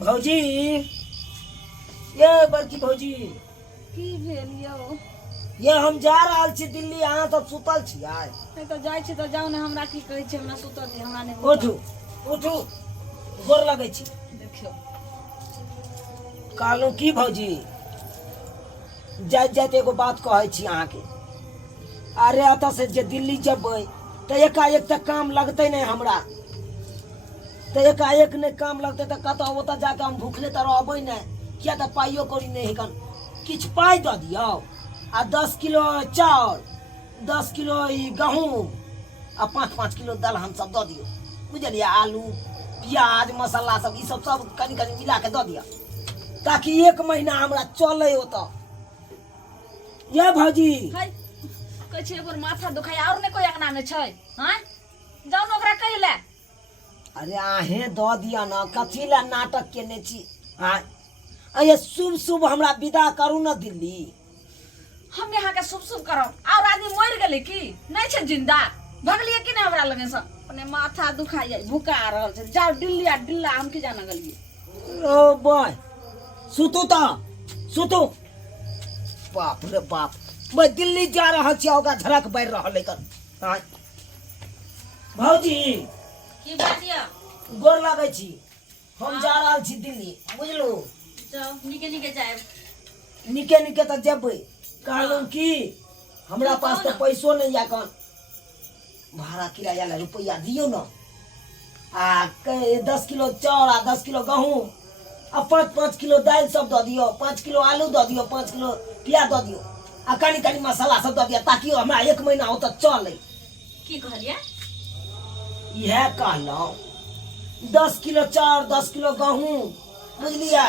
भौजी ये बड़की भौजी की भेल यौ? ये हम जा रहल छी दिल्ली, अहाँ तो सुतल छियै। नहीं तो जाय छी तो जाऊ ने, हमरा की कहै छै, हमरा सुतल दी, हमरा नहीं उठू उठू, गोर लगै छी। देखियो कहलूँ की भौजी, जाइत जाइत एगो बात कहै छी अहाँके। अरे एतऽ से जे दिल्ली जेबै तऽ एकाएक तऽ काम लगतै नहीं हमरा, तो एकाएक नहीं काम लगते तो कतौ ओतऽ जाके हम भूखले तो रहबै नहीं। किया तो पाइयो कौड़ी नहीं हिकन, किछ पाइ दऽ दियौ आ 10 किलो चाउर, 10 किलो गहूम आ 5-5 किलो दलहन सब दऽ दियौ, बुझलियै। आलू प्याज मसाला सब, ई सब सब कनी कनी मिला के दऽ दियौ, ताकि 1 महीना हमरा चले ओतऽ। ये भौजी कहै छै एगो माथा दुखाय और नहीं कोई अंगना में छै। हां जाऊ न ओकरा कहि ले। अरे आहे दऽ दिया ना, कथी ला नाटक केने छी। हाँ ये शुभ शुभ हमरा विदा करू ना दिल्ली। हम यहाँ के शुभ शुभ करब और आदमी मर गेलै की नहीं छै जिंदा, भगलिए कि नहीं हमरा लगे से। अपने माथा दुखाय जाय, भुका रहल छै, जाओ दिल्ली आ दिल्ला हम की जाना गलिए। ओ बॉय सुतू तो सुतू। बाप रे बाप, मैं दिल्ली जा रहल छी, ओकरा झड़क बढ़ रहल है कर। हाँ भौजी की बात या? गोर लागै छी, हम जा रहल छी दिल्ली, बुझलू। जाओ निके निके जाए, निके निके तो जेबै। कहलूँ कि हमरा पास तो पैसो नहीं है कन, भाड़ा किराया ला रुपया दियो ना। आ 10 किलो चाउर आ 10 किलो गहूम आ 5-5 किलो दाल सब दऽ दियो, 5 किलो आलू दऽ दियो, 5 किलो प्याज दऽ दियो आ कनी कनी मसाला सब दऽ दियो, ताकि हमरा 1 महीना ओतऽ चले। की कहलिए? यह कहलौं 10 किलो चाउर, 10 किलो गहूम, बुझलियै,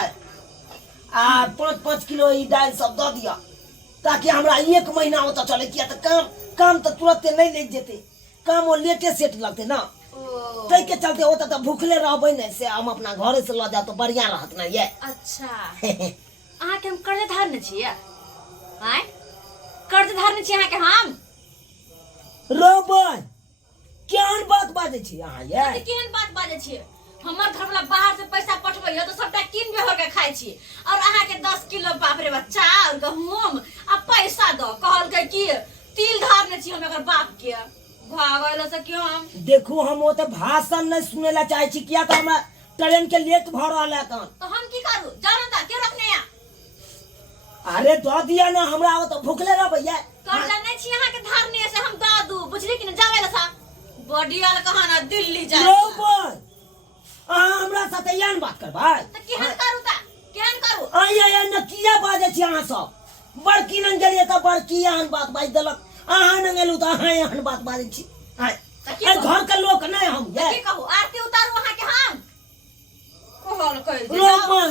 आ 5-5 किलो ई दाल सब दऽ दिया, ताकि हमरा 1 महीना ओतऽ चले। किया तऽ काम तो तुरंते नहीं लग जेते, काम वो लेटे सेट लगते ना, तै के चलते ओतऽ तो भूखले रहबै नहीं, से हम अपना घरे से लऽ जाओ तो बढ़िया रहत ना। ये अच्छा अहाँ के हम कर्ज धारने छियै? आय कर्ज धारने छियै अहाँ के हम? रोबै केहन बात बाजै छी अहाँ? ये कथि केहन बात बाजै छियै? हमर घर वाला बाहर से पैसा पठबैयो तो सबटा कीन बेहर के खाइ छी, और अहाँ के 10 किलो बाप रे बच्चा और गहूम आ पैसा दो कहल के की तिल धारने छी हम एकर बाप के। भागल से क्यों हम देखू, हम ओतऽ भाषण नहीं सुने ला चाहे छी, किया तो हमरा ट्रेन के लेट भ रहल है कन। तो हम की करू? जानो ता के रोकने या? अरे दऽ दिया ना, हमरा ओतऽ भूखले रहबै। ये कर्ज नहीं छी अहाँ के धारने से हम दऽ दू, बुझली कि न? जावे ला सा बडियाल कहा ना दिल्ली जाए। रोबै अहाँ हमरा साथे यान बात करबै त केहन करू ता? केहन करू? आया न किया बाजै छी अहाँ सब? बड़की नंग गेलिए त बड़की एहन बात बाजि देलक, अहाँ न गेलू त अहाँ एहन बात बाजै छी। घर के लोक नहीं हम। ये की कहू? आरती उतारू अहाँ के हम कहल कहि दे। रोबै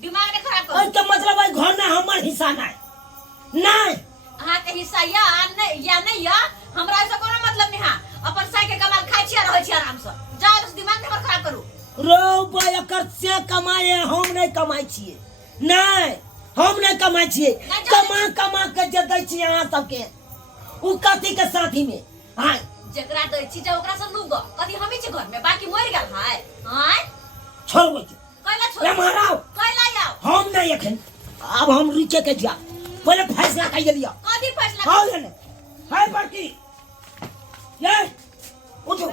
दिमाग ने खराब करू। के मतलब है घर में हमर हिस्सा नहीं नहीं। अहाँ के हिस्सा या नहीं या हमरा ऐसा कोनो मतलब नहीं है। अपन साई के कमाल खाइ छी आ रहै छी आराम से। जाओ बस दिमाग ने खराब करू। रोबै एकर से कमाए, हम नहीं कमाई छिए, नहीं हम नहीं कमाई छिए। कमा के जे दै छी अहाँ सबके, उ कथी के साथी में? हां जकरा दै छी जे ओकरा से लूग कथी हमी छी घर में, बाकी मर गेल है। हां छोड़बै कैला छोड़ रे माराओ, कैला आओ हम नहीं एखन, अब हम रुके के जा, पहले फैसला कर लिया। कथी फैसला? हां ले हाय बड़की, ये उठो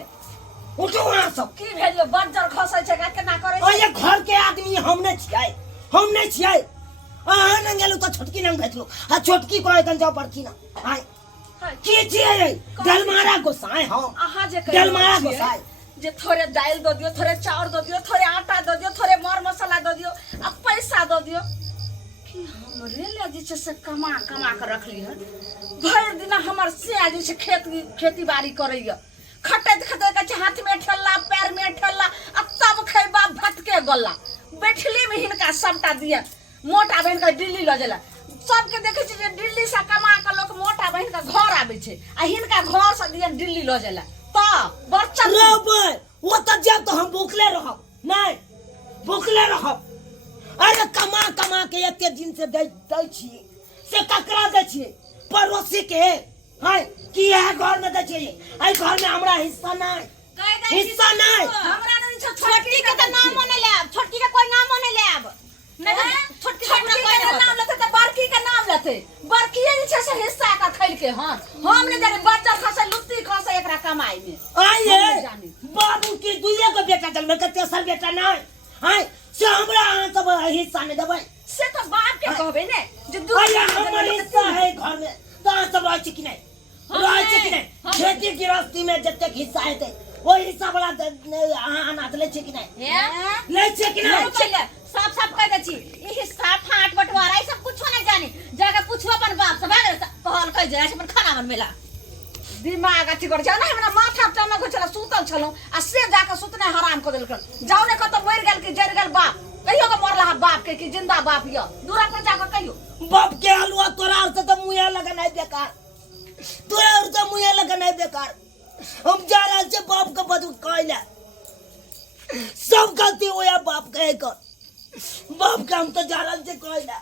उठो अहाँ सब। की भेलियो? बंजर खसै छै केना करै ओ छै? ये घर के आदमी हम नहीं छियै, हम नहीं छियै। अहाँ न गेलू तो छोटकी नंग भेजलो, आ छोटकी को एकदम जाओ बड़की ना। हाय की छियै? डलमारा गोसाई हम। अहाँ जे डलमारा गोसाई जे थोड़े दाल दऽ दियो, थोड़े चाउर दऽ दियो, थोड़े आटा दऽ दियो, थोड़े मर मसाला दऽ दियो आ पैसा दऽ दियो, कि हमरे ले जे छै से कमा के रखली है। भरि दिन हमर से जे छै खेती बाड़ी करैया, खटैत के छै हाथ में ठेला पैर में ठेला, आ तब खैबा भटके गला। बैठली में हिनका सबटा दिया, मोटा बहिन के दिल्ली लऽ जाला। सबके देखे छी जे दिल्ली से कमा के लोग मोटा बहिन के घर आबै छै, आ हिनका घर से दिया दिल्ली लऽ जाला। त बच्चा रोबै वो त जब तो हम भूखले रहब नहीं, भूखले रहब। अरे कमा के एते दिन से दै छी, से ककरा दै छी? पड़ोसी के। हाय कि यह घर में दै छी? आई घर में हमरा हिस्सा नहीं, हिस्सा नहीं। हमरा नहीं छोटकी के त नाम न ले, छोटकी के कोई नाम खैलकै बड़किए जे छै से हिस्सा का खैलकै हन हम ने जाने बच्चा खसे लुत्ती खसे एकरा कमाई में आइए बाबू की दुइये को बेटा जन्म के तेसर बेटा नहीं हाय से हमरा अहाँ सब हिस्सा नहीं देबै से तो बाप के कहबे ने जे दू अरे हमर हिस्सा है घर में तो अहाँ सब रहै छी कि नहीं रहै छी कि नहीं खेती गृहस्थी में जतेक हिस्सा हेतै वो हिस्सा वाला अहाँ अनाज लै छी कि नहीं लै छी कि नहीं सब सब कह दै छी ई हिस्सा फाट बंटवारा ई सब कुछो नहीं जानी जाके पूछो अपन बाप से भागे कहल कह जाय अपन खाना बनमेला दिमाग अथी कर जाना हमरा माथा टना को चला सुतल छलो आ से जाके सुतने हराम कर देलक जाऊ ने कत मर गेल कि जर गेल बाप कहियो के मरला बाप के कि जिंदा बाप य दूरा पर जाके कहियो बाप के हलवा तोरा से तो मुया लगनाई बेकार तोरा और तो मुया लगनाई बेकार हम जा रहा से बाप के बदू कहला सब गलती होया बाप कहे कर बाप के हम तो जा रहा से कहला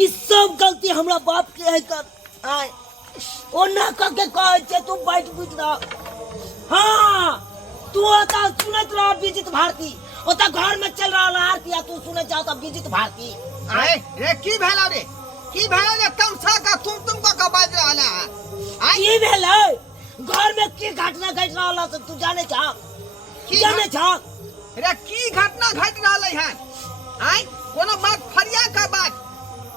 ई सब गलती हमरा बाप के है कर आय ओ ना के कहे छे तू बैठ बुझ रहा हां तू आता सुनत रहा विजित भारती ओता घर में चल रहा आरती तू सुने चाहता विजित भारती आए रे की भेला रे तमसा का तुमको का बाज रहला है आई ये भेलै घर में की घटना घट रहा से तू जाने चाह की जाने चाह रे की घटना घट रहलै है आय कोनो बात फरिया का बात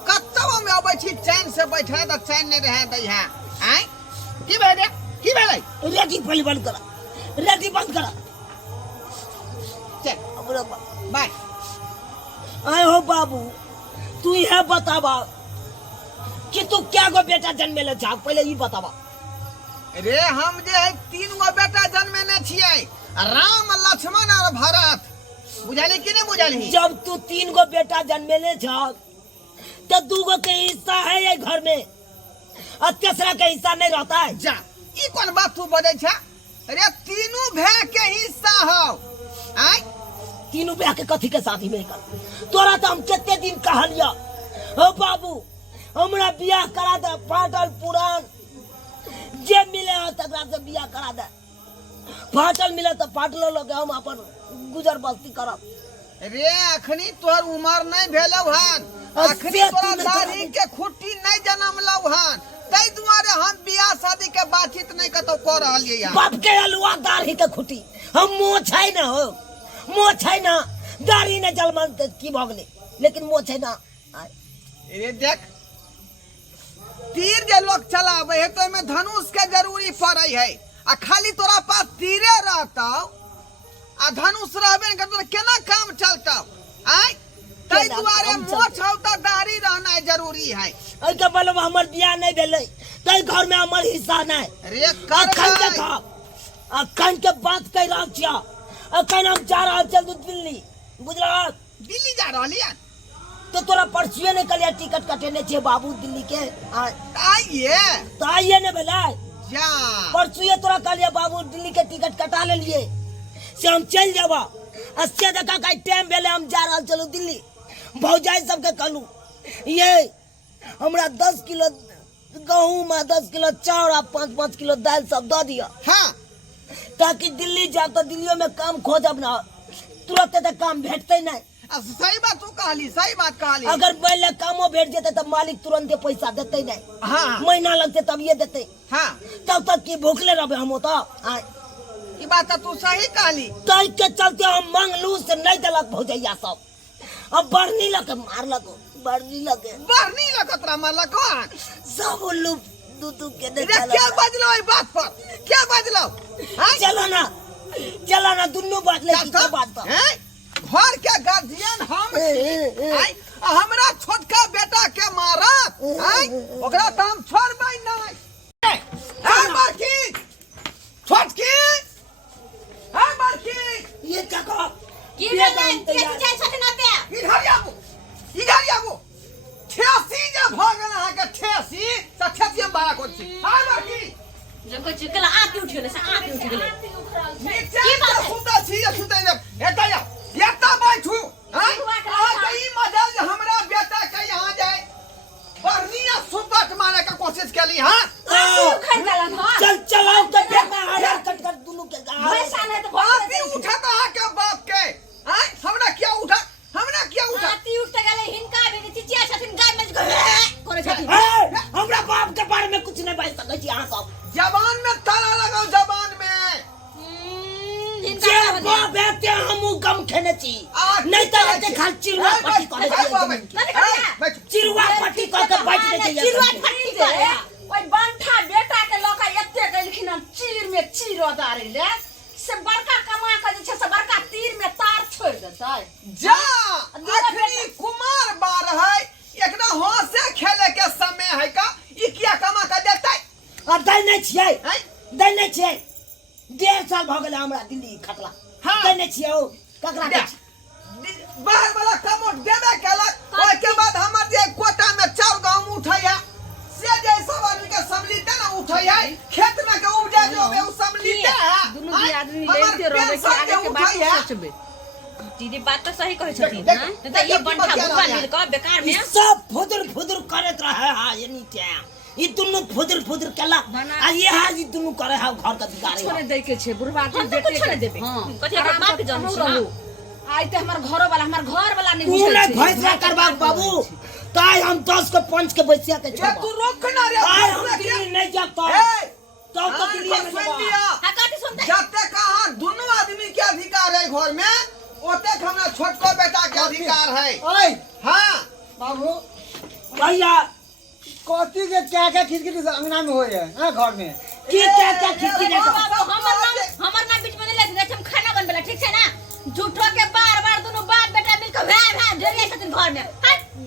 कत्तो में अबै छी चैन से बैठा त चैन नहीं रहे दै है आय की भेलै रेडी पहले बंद करा रेडी बंद करा चल अपना बाय आए हो बाबू तू यह बतावा कि तू क्या गो बेटा जन्मे ले जा पहले ये बतावा रे हम जे है 3 गो बेटा जन्मेने छियै राम लक्ष्मण और भरत बुझाली कि नहीं बुझाली जब तू 3 गो बेटा जन्मे ले जा तो 2 गो के हिस्सा है ये घर में और तीसरा का हिस्सा नहीं रहता है जा ई कौन बात तू बजै छ अरे तीनों भाई के हिस्सा हो आय तीनों ब्याह के कथी के शादी में कर तोरा तो हम कितने दिन कहलिया हो बाबू हमरा बियाह करा दे फाटल पुरान जे मिले हो तकरा से बियाह करा दे फाटल मिले तो फाटलो लगे हम अपन गुजर बस्ती करब रे अखनी तोहर उमर नहीं भेलौ हन अखनी तोरा दाढ़ी के खुट्टी नहीं जन्मलौ हन तै दुआरे हम बियाह शादी के बातचीत नहीं कतो कर रहलियै हन बाप के अलुआ दाढ़ी के खुट्टी हम मुंह छै ना हो मुंह छै ना दाढ़ी ने जलमन की भगले लेकिन मुंह छै ना रे देख तीर जे लोग चलावे है तो में धनुष के जरूरी पड़ै है आ खाली तोरा पास तीरे रहतौ आ धनुष रहबे न करतौ केना काम चलतौ आय तै दुआरे मोछ हौ त दाढ़ी रहना जरूरी है ऐ के बलवा हमर बियाह नहीं भेलै तै घर में हमर हिस्सा नहीं रे कर अखन के बात कह रहा छिया अखन हम जा रहा चल दिल्ली गुजरात दिल्ली जा रहलियै तो तोरा परसुए ने कलिया टिकट कटेने छे बाबू दिल्ली के आइए तो आइए ने भेलै जा परसुए तोरा कलिया बाबू दिल्ली के टिकट कटा ले लिए से हम चल जाबा अस्से देखा का टाइम भेले हम जा रहा चलो दिल्ली भौजाई सबके कहलू ये हमरा 10 किलो गहूम 10 किलो चाउर आ 5-5 किलो दाल सब दे दिया हां ताकि दिल्ली जा तो दिल्लियों में काम खोजब ना तुरंत तो काम भेटते नहीं सही बात तू कहली सही बात कहली अगर पहले कामो भेट जेते तो मालिक तुरंत पैसा देते नहीं हां महीना लगते तब ये देते हां तब तक की भूखले रहे हम तो ई बात तू सही कहली तै के चलते हम मंगलू से नहीं देलक भौजैया सब अब बरनी लके मारलक बरनी लकतरा मारलक सब उल्लू दूधू के ने रे क्या बजलो ई बात पर क्या बजलो हां चला ना दुन्नु बात ले की बात पर हैं घर के गार्जियन हम आई हमरा छोटका बेटा के मारत आई ओकरा त हम छोड़बै नहीं ए मारकी छोटकी ए मारकी ये जगह की भेलै के जाय छथिन ओते इधर आबू 86 जे भ गेल अहाँ के 86 त 86 में बारा कोन छी हां मारकी जब को चिकला आती उठ गेलै से आती उठ गेलै की बात सुता छी या सुतै ने एता एता बैठू हां आ ई मदल हमरा बेटा के यहां जाए परनिया सुपट मारे का कोशिश केली हां चल चलाओ तो बेटा आया कट कर दुनु के पैसा नहीं तो बाप भी उठता है के बाप के हां हमरा क्या उठा आती उठ गेलै हिनका भी चिचिया छथिन गाय में करे छथिन छी नहीं तो ऐसे खाल चिरुआ पट्टी करे छी चिरुआ पट्टी करके बैठ के चिरुआ फटी दे ओइ बंठा बेटा के लका एते गेलखिन चीर में चीर दारे ले से बड़का कमा के जे छै से बड़का तीर में तार छोड़ देतै जा अखनी कुमार बार है एकरा हंसे खेले के समय है का ई किया कमा के देतै अब दै नहीं छियै दै नहीं छियै 1.5 साल भ गेलै हमरा दिल्ली खटला दै नहीं छियै ओ ककरा के बाहर वाला कमोट देबे केलक ओइ के बाद हमर जे कोटा में चाउर गहूम उठैया से जे सब आदमी के सम्मिलित ना उठैया खेत में के उपजा जो में उ सम्मिलित है दुनु भी आदमी लेते रहबे कि आगे के बात सोचबे दीदी बात तो सही कहै छथिन हां नहीं तो ये बंठा बुआ मिल के बेकार में सब फुदर करत रहे हा एनी टाइम ई दुनु फुदर केला आ ये हा ई दुनु करे हा घर का बिगाड़े छोड़े दे के छै बुढ़वा के बेटे के देबे हां कथि के बाप जान छी आइ ते हमर घर वाला नहीं तू बुझै ने फैसला करबा बाबू ताई हम 10 को 5 के बैसिया के ये छोड़ तू रोक ना रे ताई हम दिल्ली नहीं जाता तो दिल्ली में सुन लिया हां कथि सुनते जते कहां दोनों आदमी के अधिकार है घर में ओते हमरा छोटको बेटा के अधिकार है ओए हां बाबू भैया कथी के क्या खिचखिच अंगना में होय है हां घर में की क्या खिचखिच हमर ना बीच में ले दे हम खाना बनबेला ठीक छै ना झूठो के बार दोनों बाप बेटा मिल के भै ढेरिया छथिन घर में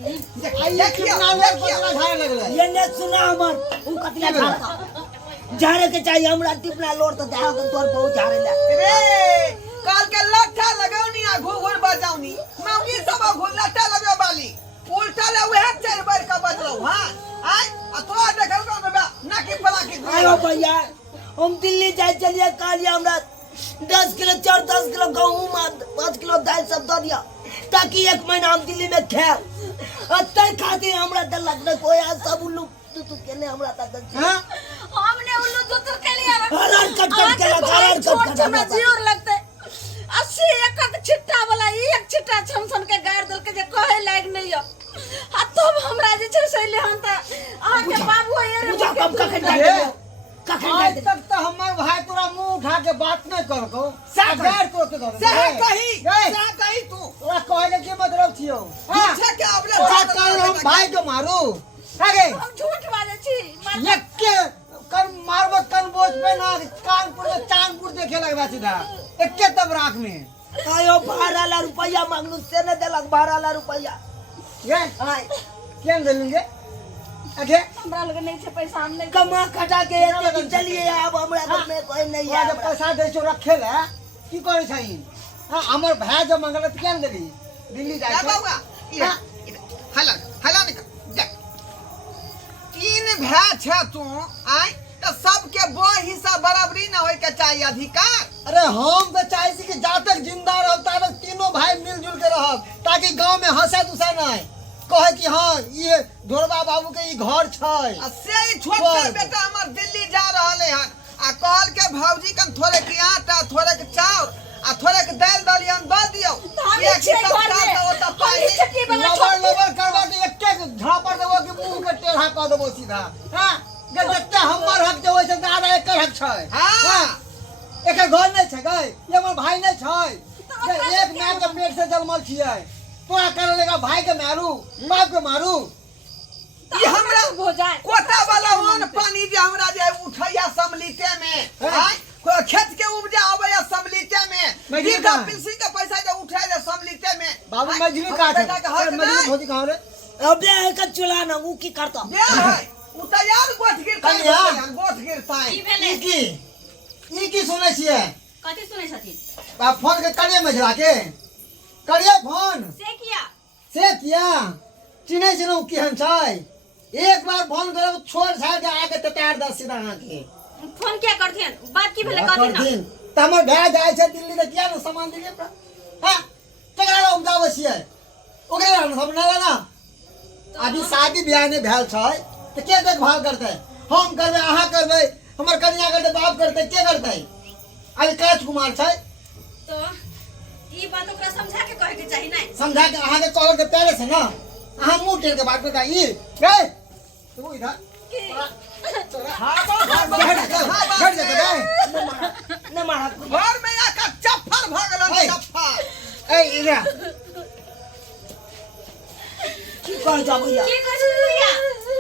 ये कितना लोग पतला खाए लगले ये ने सुना हमर उ कतला झाड़ झाड़े के चाहिए हमरा टिपना लोड तो देहा के तोर बहुत झाड़े ले रे काल के लट्ठा लगाउनी आ घुघुर बजाउनी मौगी सब घुर लट्ठा लगे वाली उल्टा ले उहे 4 बार का बजलो हां आय आ तो देखल को ना की फला की आयो भैया हम दिल्ली जाय चलिए काल हमरा 10 किलो चाउर 10 किलो गहूम 5 किलो दाल सब दे दिया ताकि 1 महीना हम दिल्ली में खाए अतै खातिर हमरा दलक न कोई सब उल्लू तू केने हमरा तक हां हमने उल्लू दुतु के लिए हरार कट के लगा छोट हमरा जीवर लगते 80 एकक छिट्टा वाला एक छिट्टा छमछम के गाड़ दल के जे कहे लायक नहीं हो आ तब हमरा जे छै से ले हम त आके बाबू ये पूजा कम आज तक तो हमार भाई तोरा मुंह उठा के बात नहीं करको सागर तो के से कही तू तोरा कहे के मतलब छियो हां पूछे के अबले हम भाई के मारू आगे हम झूठ बाजे छी एक के कर मारबो कन बोझ पे ना कानपुर में चांदपुर देखे लगबा सीधा एके तब राख में आयो 12 रुपया मांगलू से न देलक 12 रुपया ये हाय केन देलुंगे अगे हमरा लगे नहीं छै पैसा हम नहीं कमा खटा के एते दिन चलिए अब हमरा घर में कोई नहीं है जब पैसा दे छो रखे ले की करे छई हां हमर भाई जब मंगल त केन देली दिल्ली जाय ए बाबा हला निकल देख 3 भाई छ तू आय त सबके बो हिस्सा बराबरी न होय के चाहिए अधिकार अरे हम तो चाहे छी कि जब तक जिंदा रहब तब तक तीनों भाई मिलजुल के रहब ताकि गांव में हंसा दुसा नहीं कहे कि हां ये ढोरबा बाबू के ई घर छै आ से ही छोट बेटा हमर दिल्ली जा रहले हन आ कहल के भौजी कन थोड़े के आटा थोड़े के चाउर आ थोड़े के दाल दलियन द दियो ये कि सब काम तो ओता पाई छठी वाला लबर करवा के एक झापर देबो कि मुंह के टेढ़ा क देबो सीधा हां जते हमर हक जे होय छै दादा एकर हक छै हां एकर घर नहीं छै गय ये हमर भाई नहीं छै एक मां के पेट से जन्मल छियै तोरा करे लेगा भाई के मारू बाप के मारू ई हमरा हो जाए कोटा वाला वन पानी जे हमरा जे उठैया सम्मिलिते में आय खेत के उपजा आबैया सम्मिलिते में मजदूर बीघा कहाँ? पिलसी के पैसा जे उठाय जे सम्मिलिते में बाबू आय, मजदूरी हमर काट बेटा के हक मजदूरी नहीं भोजी कहां रे अबे है का चुला ना वो की करता ब्याह है उ तैयार गोठ गिरताई कन्या? गोठ गिरताई की भेले ई की सुनै छियै कथि सुनै छथिन बा फोन के करिए मझला के करिए फोन से किया से किया चिन्है छै न केहन छै एक बार फोन करब छोड़ छाड़ के आके तैयार दस सीधा अहाँ के फोन क्या करथिन बात की भेले कथि ना त हमर भाई जाय छै दिल्ली त किया न सामान दिए pra हां तकरा उपजाबै छियै ओकरा न सब ना ना अभी शादी ब्याह ने भेल छै त के देखभाल करतै हम करबै अहाँ करबै हमर कन्या करतै बाप करतै के करतै अभी राजकुमार छै तो ई बात ओकरा समझा के कहे के चाहि नहीं समझा के अहाँ के कॉल के पहले से ना अहाँ मुंह टेढ़ के बात करता ई गए तू इधर हट जा गए न मारा घर में आका चप्पल भ गेलन चप्पल ए इधर की कहै छ भैया की कर दुनिया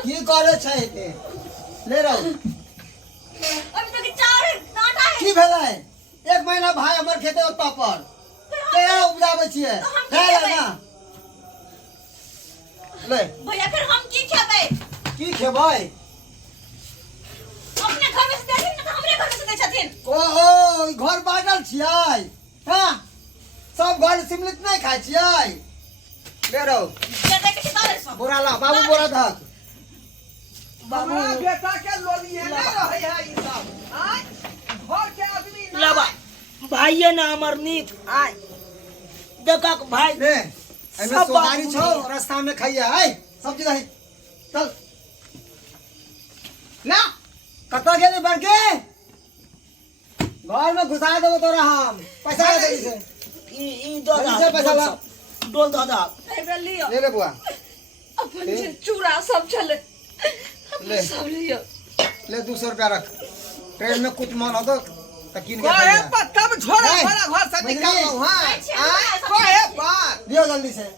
की करे छै ते ले रहो अभी तक चार आटा है की भेलै एक महीना भाई हमर खेते ओत्ता पर तेरा उपजाबै छियै है ना ले भैया फिर हम की खेबै की खेबै अपने घर में से देथिन ना हमरे घर में से दै छथिन ओहो ई घर बाटल छियै हां सब घर सिमलित नहीं खाइ छियै ले रहो के दे के तारे सो बोरा ला बाबू बोरा धक बाबू हमरा बेटा के लोलिए नहीं रहे है ई सब आय घर के आदमी ना लबा भाइये ना हमर नीक आय देखा भाई ले एमे सब सोहारी बाबू छौ ने। रास्ता में खाइया है सब जगह है चल ना कतऽ गेली बड़के घर में घुसा देबो तोरा हम पैसा दे दे से ई दो जल्दी से पैसा ला। डोल दो दा एबे लियो ले ले बुआ अपन जे चूड़ा सब छले ले। सब लियो ले 200 रुपया रख ट्रेन में कुछ मन हो तो किन के कोहे खाइया। पर तब झोरा नहीं। झोरा घर से नहीं। निकालो हां अच्छा, आय अच्छा, कोहे पर दियो जल्दी से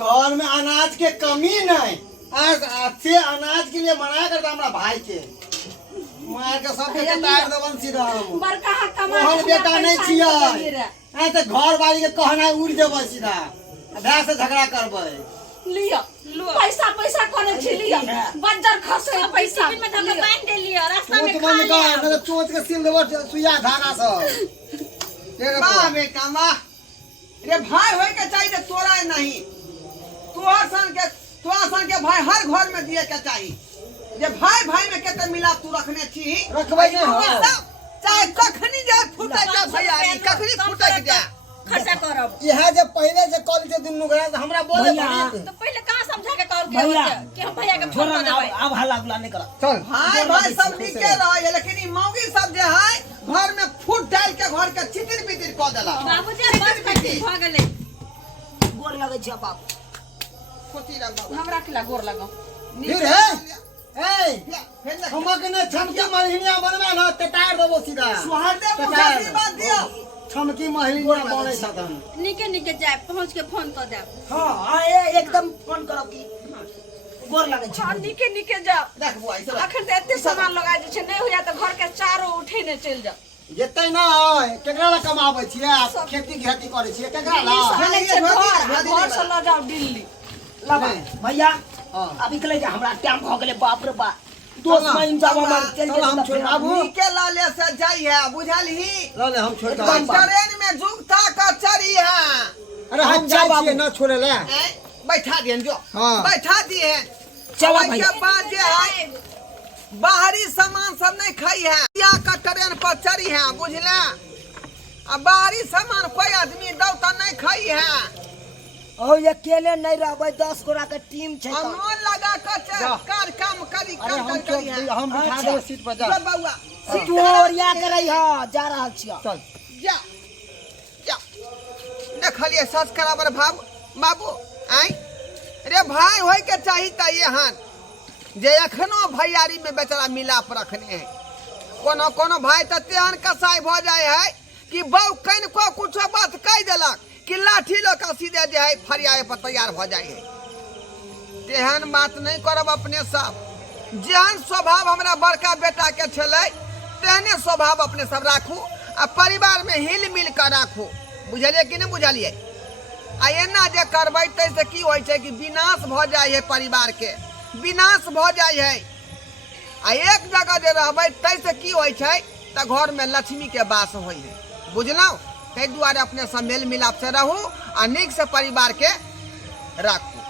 घर में अनाज के कमी नहीं आज अच्छे अनाज के लिए मना करता हमारा भाई के मार के सब के टायर देवन सीधा हम बड़का हा कमा ओहन बेटा नहीं छियै ऐ त घर बाड़ी के कहना उड़ देबै सीधा भै से झगड़ा करबै लियो पैसा पैसा कोने छी लियो बज्जर खसे पैसा टिफिन में धके लियो। बांध दे लियो रास्ता चोच में खा बंद लियो कर नहीं तो चोच के सील देबो सुइया धागा सब ले रे वाह बुआ। बेटा वाह रे भाई होय के चाहिए तोरा नहीं तोरा सन के भाई हर घर में दिए के चाहिए जे भाई भाई में केते मिलाप तू रखने छी रखबै नहीं हो चाहे कखनी जा फुटै जा भैया कखनी फुटै जा खर्चा करब यह जे पहले जे कॉल के दुनु गया तो हमरा बोले भैया। पड़ी तो पहले कहां समझा के कर भैया। कि हम भैया के फोन छोरा कर ना देबै अब हल्ला गुला नहीं करा चल भाई भाई सब नीके रहे लेकिन ई मौगी सब जे है घर में फूट डाल के घर के चितिर बितिर क देला बाबूजी बस कटी भ गेलै गोर लगे छ बाप खोती रख बाबा हमरा खिला गोर लगाओ फिर है ए हमक ने छमकी महलिया बनवा न ते टायर देबो सीधा सुहार्दे मुखी बात दियो छमकी महलिया बनै छथन निके निके जाए पहुंच के फोन कर देब हां एकदम फोन करो की गोर लगे छ हाँ निके निके जाओ देख बुआ ई सब अखन तो एते सामान लगा जे छै नहीं होया तो घर के चारों उठे ने चल जाओ जेतै ना केकरा ला कमाबै छियै आ खेती खेती करै छियै केकरा ला चले छै घर से ल जाओ दिल्ली लबा भैया हां अभी कले जा हमरा टाइम भ गेले बाप रे बाप दोस्त में जाब हमर चल चल हम छोड़ बाबू नीके लाले से जाई है बुझलही ला ले हम छोड़ के एकदम आबै। ट्रेन में जुगता का चरी है अरे हम जाय छियै ना छोड़े ले हैं? बैठा दिहन जो हाँ। बैठा दिहन चला ओइ भैया के बाद जे है बाहरी सामान सब नहीं खाई है या का ट्रेन पर चढ़ी है बुझला आ बाहरी सामान कोई आदमी दो तो नहीं खाई है ओ ये अकेले नहीं रहबै 10 गोरा के टीम छै और त मन लगा कर जा। कार काम करी अरे हम करी है हम बिठा अच्छा। देबै सीट पर जा जो बउआ तू ओरिया करे ह जा रहल छियै चल जा जा देखलिए सच कराबर भाव बाबू आई रे भाई होय के चाही त एहन जे एखनो भैयारी में बेचारा मिलाप रखने है कोनो भाई त तेहन कसाई भ जाय है कि बहू कन को कुछ बात कह देलक कि लाठी लो का सीधे जे है फरियाए पर तैयार भ जाय है तेहन बात नहीं करब अपने सब जेहन स्वभाव हमरा बड़का बेटा के छलै तेहने स्वभाव अपने सब राखू आ परिवार में हिल मिल कर राखू बुझलिए कि नहीं बुझलिए आ एना जे करबै तैसे की होइ छै कि विनाश भ जाय है परिवार के विनाश भ जाय है आ एक जगह जे रहबै तैसे की होइ छै त घर में लक्ष्मी के वास होइ है बुझलौ ताहि दुआरे अपने सब मेल मिलाप से रहू आ नीक से परिवार के राखू